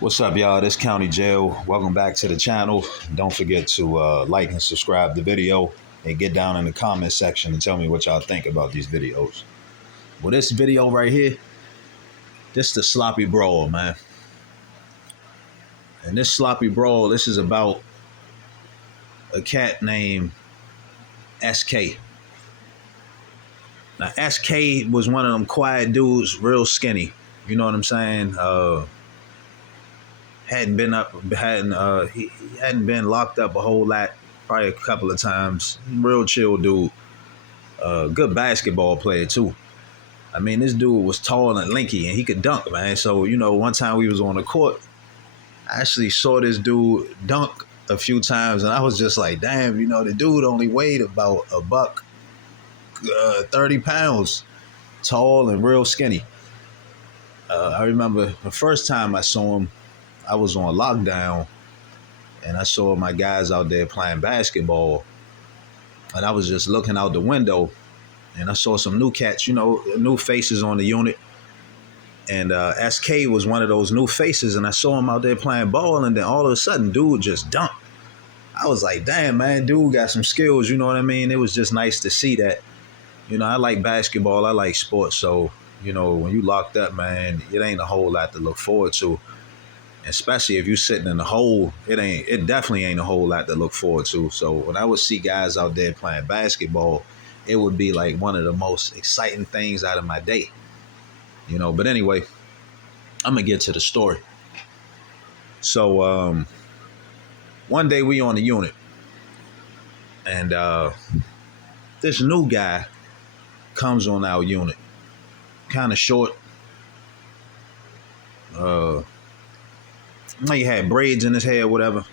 What's up, y'all? This County Jail. Welcome back to the channel. Don't forget to like and subscribe the video and get down in the comment section and tell me what y'all think about these videos. Well, this video right here, this the sloppy brawl, man. And this sloppy brawl, this is about a cat named SK. Now, SK was one of them quiet dudes, real skinny. You know what I'm saying? He hadn't been locked up a whole lot, probably a couple of times. Real chill dude. Good basketball player too. I mean, this dude was tall and lanky and he could dunk, man. So, one time we was on the court, I actually saw this dude dunk a few times and I was just like, damn, the dude only weighed about a buck, 30 pounds, tall and real skinny. I remember the first time I saw him, I was on lockdown and I saw my guys out there playing basketball and I was just looking out the window and I saw some new cats, new faces on the unit. And SK was one of those new faces and I saw him out there playing ball and then all of a sudden dude just dunked. I was like, damn, man, dude got some skills, you know what I mean? It was just nice to see that. I like basketball, I like sports, so, when you locked up, man, it ain't a whole lot to look forward to. Especially if you're sitting in the hole, it definitely ain't a whole lot to look forward to. So when I would see guys out there playing basketball, it would be like one of the most exciting things out of my day. But anyway, I'm gonna get to the story. So one day we on the unit and this new guy comes on our unit, kind of short. He had braids in his hair, whatever.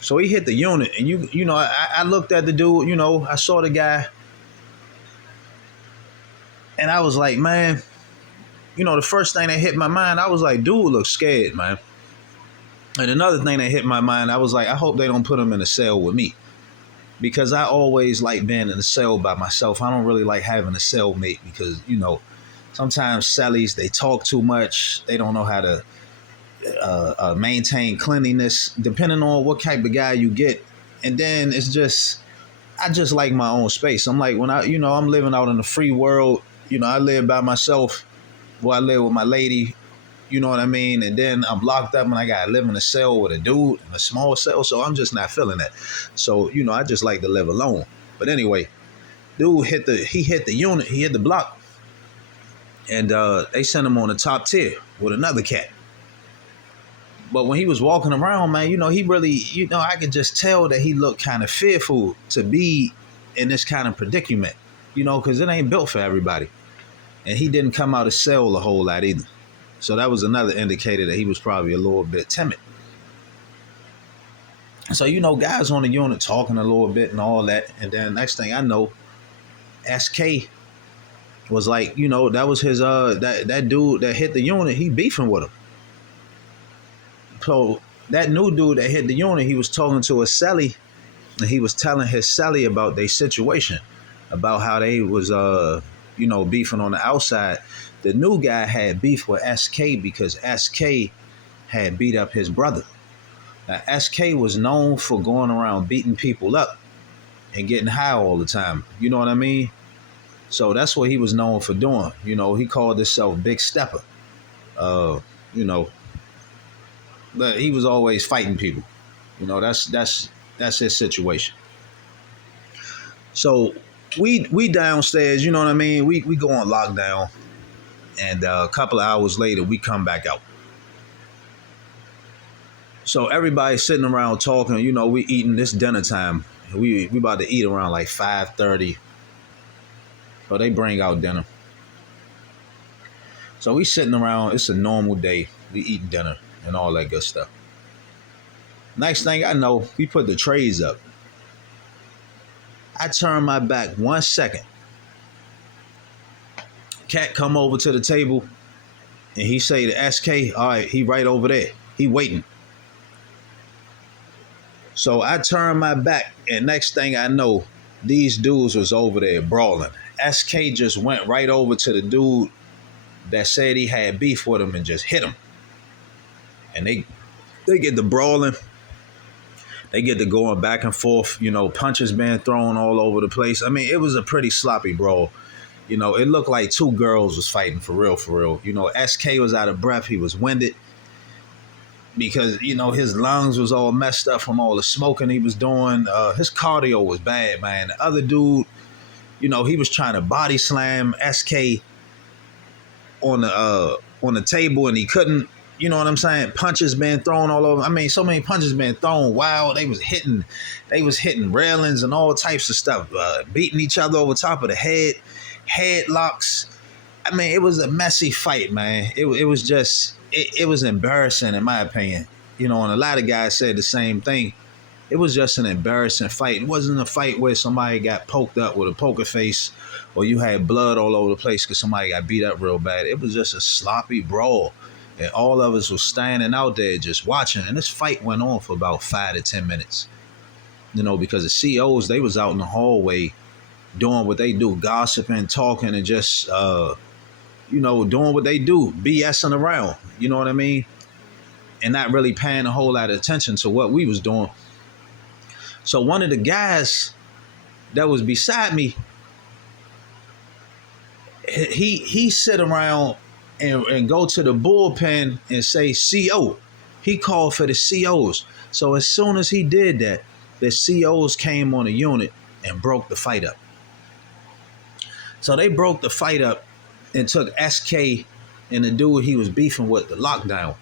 So he hit the unit, and I looked at the dude. I saw the guy, and I was like, man, the first thing that hit my mind, I was like, dude looks scared, man. And another thing that hit my mind, I was like, I hope they don't put him in a cell with me, because I always like being in a cell by myself. I don't really like having a cellmate because sometimes cellies, they talk too much. They don't know how to maintain cleanliness, depending on what type of guy you get. And then I just like my own space. I'm like, when I'm living out in the free world, I live by myself. Well, I live with my lady, you know what I mean? And then I'm locked up and I got to live in a cell with a dude in a small cell. So I'm just not feeling that. So, I just like to live alone. But anyway, dude hit the unit, he hit the block. And they sent him on the top tier with another cat. But when he was walking around, man, he really, I could just tell that he looked kind of fearful to be in this kind of predicament, because it ain't built for everybody. And he didn't come out of cell a whole lot either. So that was another indicator that he was probably a little bit timid. So, guys on the unit talking a little bit and all that. And then next thing I know, SK was like, that was his, that dude that hit the unit, he beefing with him. So that new dude that hit the unit, he was talking to a celly, and he was telling his celly about their situation, about how they was, beefing on the outside. The new guy had beef with SK because SK had beat up his brother. Now, SK was known for going around beating people up and getting high all the time. You know what I mean? So that's what he was known for doing. He called himself Big Stepper. But he was always fighting people. That's his situation. So we downstairs, you know what I mean? We go on lockdown, and a couple of hours later we come back out. So everybody's sitting around talking, we eating this dinner time. We about to eat around like 5:30. So they bring out dinner. So we sitting around, it's a normal day. We eating dinner and all that good stuff. Next thing I know, we put the trays up. I turn my back 1 second. Cat come over to the table and he say to SK, all right, he right over there. He waiting. So I turn my back and next thing I know, these dudes was over there brawling. SK just went right over to the dude that said he had beef with him and just hit him. and they get the brawling. They get to going back and forth, punches being thrown all over the place. I mean, it was a pretty sloppy brawl. It looked like two girls was fighting for real, for real. SK was out of breath. He was winded because, his lungs was all messed up from all the smoking he was doing. His cardio was bad, man. The other dude, he was trying to body slam SK on the table and he couldn't. You know what I'm saying? Punches being thrown all over. I mean, so many punches being thrown. Wow, they was hitting railings and all types of stuff, beating each other over top of the head, headlocks. I mean, it was a messy fight, man. It was just it was embarrassing in my opinion. And a lot of guys said the same thing. It was just an embarrassing fight. It wasn't a fight where somebody got poked up with a poker face or you had blood all over the place because somebody got beat up real bad. It was just a sloppy brawl. And all of us was standing out there just watching. And this fight went on for about 5 to 10 minutes. Because the COs, they was out in the hallway doing what they do, gossiping, talking, and just, doing what they do, BSing around. You know what I mean? And not really paying a whole lot of attention to what we was doing. So one of the guys that was beside me, he sit around and go to the bullpen and say CO. He called for the COs. So as soon as he did that, the COs came on the unit and broke the fight up. So they broke the fight up and took SK and the dude he was beefing with the lockdown.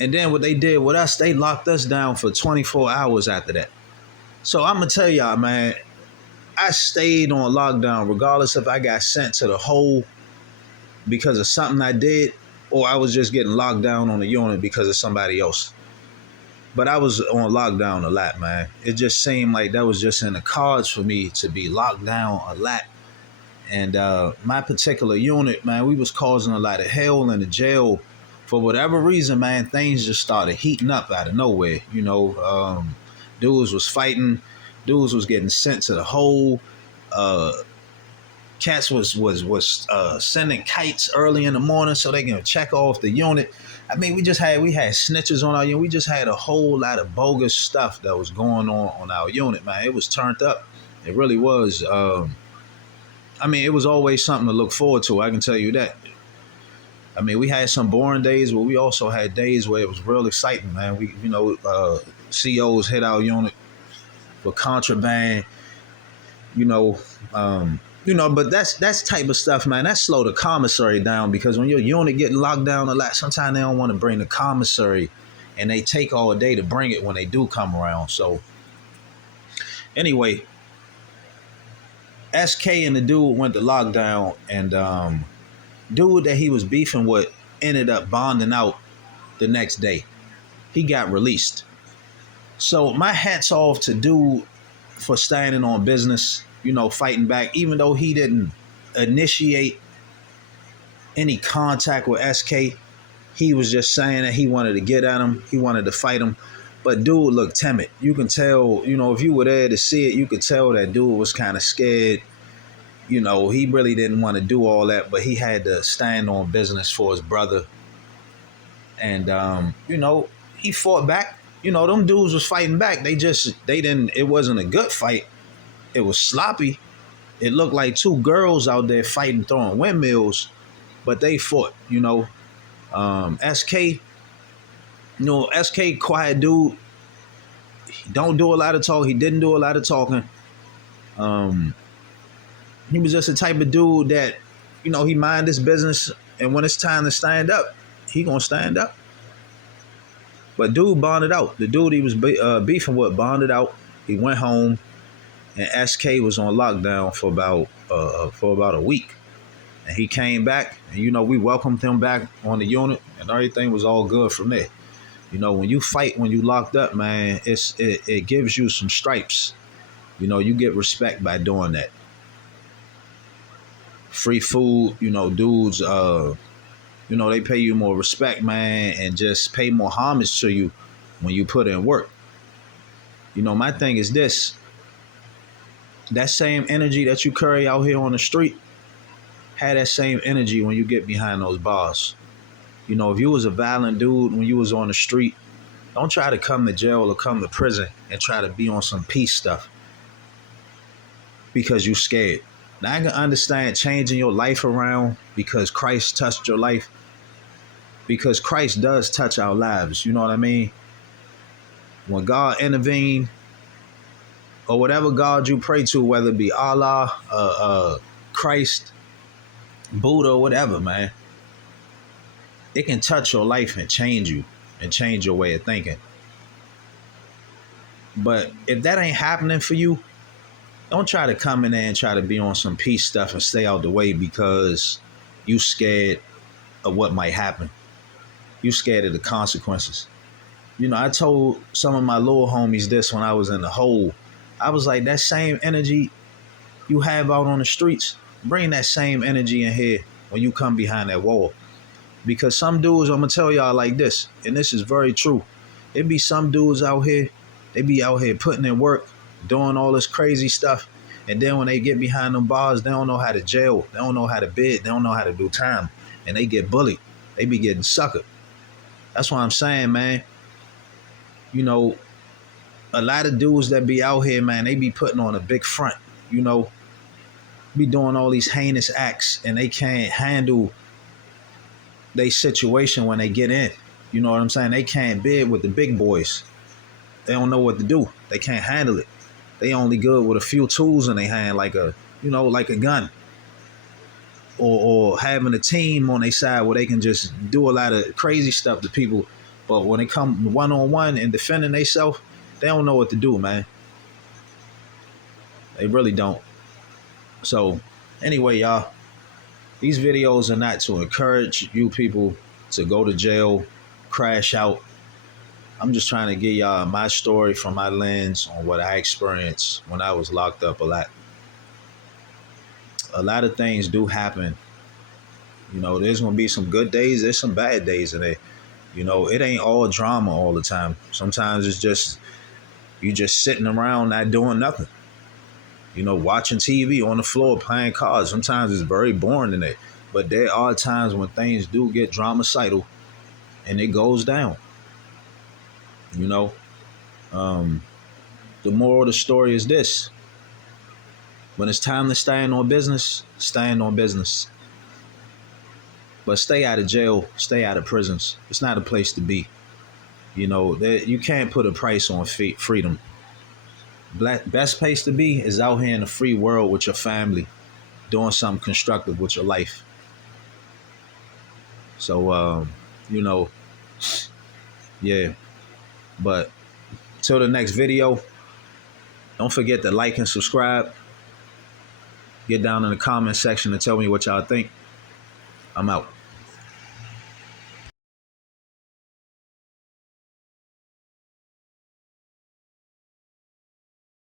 And then what they did with us, they locked us down for 24 hours after that. So I'm going to tell y'all, man, I stayed on lockdown regardless if I got sent to the hole because of something I did or I was just getting locked down on the unit because of somebody else. But I was on lockdown a lot, man. It just seemed like that was just in the cards for me to be locked down a lot. And my particular unit, man, we was causing a lot of hell in the jail. For whatever reason, man, things just started heating up out of nowhere. Dudes was fighting. Dudes was getting sent to the hole. Cats was sending kites early in the morning so they can check off the unit. I mean, we had snitches on our unit. We just had a whole lot of bogus stuff that was going on our unit, man. It was turned up. It really was. It was always something to look forward to. I can tell you that. I mean, we had some boring days, but we also had days where it was real exciting, man. We, COs hit our unit for contraband, but that's type of stuff, man. That slow the commissary down because when your unit getting locked down a lot, sometimes they don't want to bring the commissary and they take all day to bring it when they do come around. So anyway, SK and the dude went to lockdown and dude that he was beefing with ended up bonding out the next day. He got released. So my hat's off to dude for standing on business, fighting back, even though he didn't initiate any contact with SK. He was just saying that he wanted to get at him. He wanted to fight him. But dude looked timid. You can tell, if you were there to see it, you could tell that dude was kind of scared. He really didn't want to do all that, but he had to stand on business for his brother. And, he fought back. Them dudes was fighting back. It wasn't a good fight. It was sloppy. It looked like two girls out there fighting, throwing windmills, but they fought, SK, SK, quiet dude. He don't do a lot of talking. He didn't do a lot of talking. He was just the type of dude that, he mind his business, and when it's time to stand up, he gonna stand up. But dude bonded out. The dude he was beefing with bonded out. He went home, and SK was on lockdown for about a week. And he came back, and we welcomed him back on the unit, and everything was all good from there. When you fight, when you locked up, man, it gives you some stripes. You get respect by doing that. Free food, dudes, they pay you more respect, man, and just pay more homage to you when you put in work. My thing is this. That same energy that you carry out here on the street, have that same energy when you get behind those bars. You know, if you was a violent dude when you was on the street, don't try to come to jail or come to prison and try to be on some peace stuff because you scared. Now I can understand changing your life around because Christ touched your life, because Christ does touch our lives. You know what I mean? When God intervened, or whatever God you pray to, whether it be Allah, Christ, Buddha, whatever, man, it can touch your life and change you and change your way of thinking. But if that ain't happening for you, don't try to come in there and try to be on some peace stuff and stay out the way because you scared of what might happen. You scared of the consequences. You know, I told some of my little homies this when I was in the hole. I was like, that same energy you have out on the streets, bring that same energy in here when you come behind that wall. Because some dudes, I'm going to tell y'all like this, and this is very true. It be some dudes out here, they be out here putting in work, doing all this crazy stuff. And then when they get behind them bars, they don't know how to jail. They don't know how to bid. They don't know how to do time. And they get bullied. They be getting suckered. That's what I'm saying, man. You know, a lot of dudes that be out here, man, they be putting on a big front, you know, be doing all these heinous acts and they can't handle their situation when they get in. You know what I'm saying? They can't bid with the big boys. They don't know what to do. They can't handle it. They only good with a few tools in their hand, like a gun. Or having a team on their side where they can just do a lot of crazy stuff to people. But when they come one-on-one and defending themselves, they don't know what to do, man. They really don't. So, anyway, y'all, these videos are not to encourage you people to go to jail, crash out. I'm just trying to give y'all my story from my lens on what I experienced when I was locked up a lot. A lot of things do happen. You know, there's going to be some good days. There's some bad days in there. You know, it ain't all drama all the time. Sometimes it's just, you just sitting around not doing nothing. You know, watching TV on the floor, playing cards. Sometimes it's very boring in there. But there are times when things do get dramacidal and it goes down. You know, the moral of the story is this. When it's time to stand on business, stand on business. But stay out of jail, stay out of prisons. It's not a place to be. You know, you can't put a price on freedom. Best place to be is out here in the free world with your family, doing something constructive with your life. So, you know, yeah. But till the next video, don't forget to like and subscribe. Get down in the comment section and tell me what y'all think. I'm out.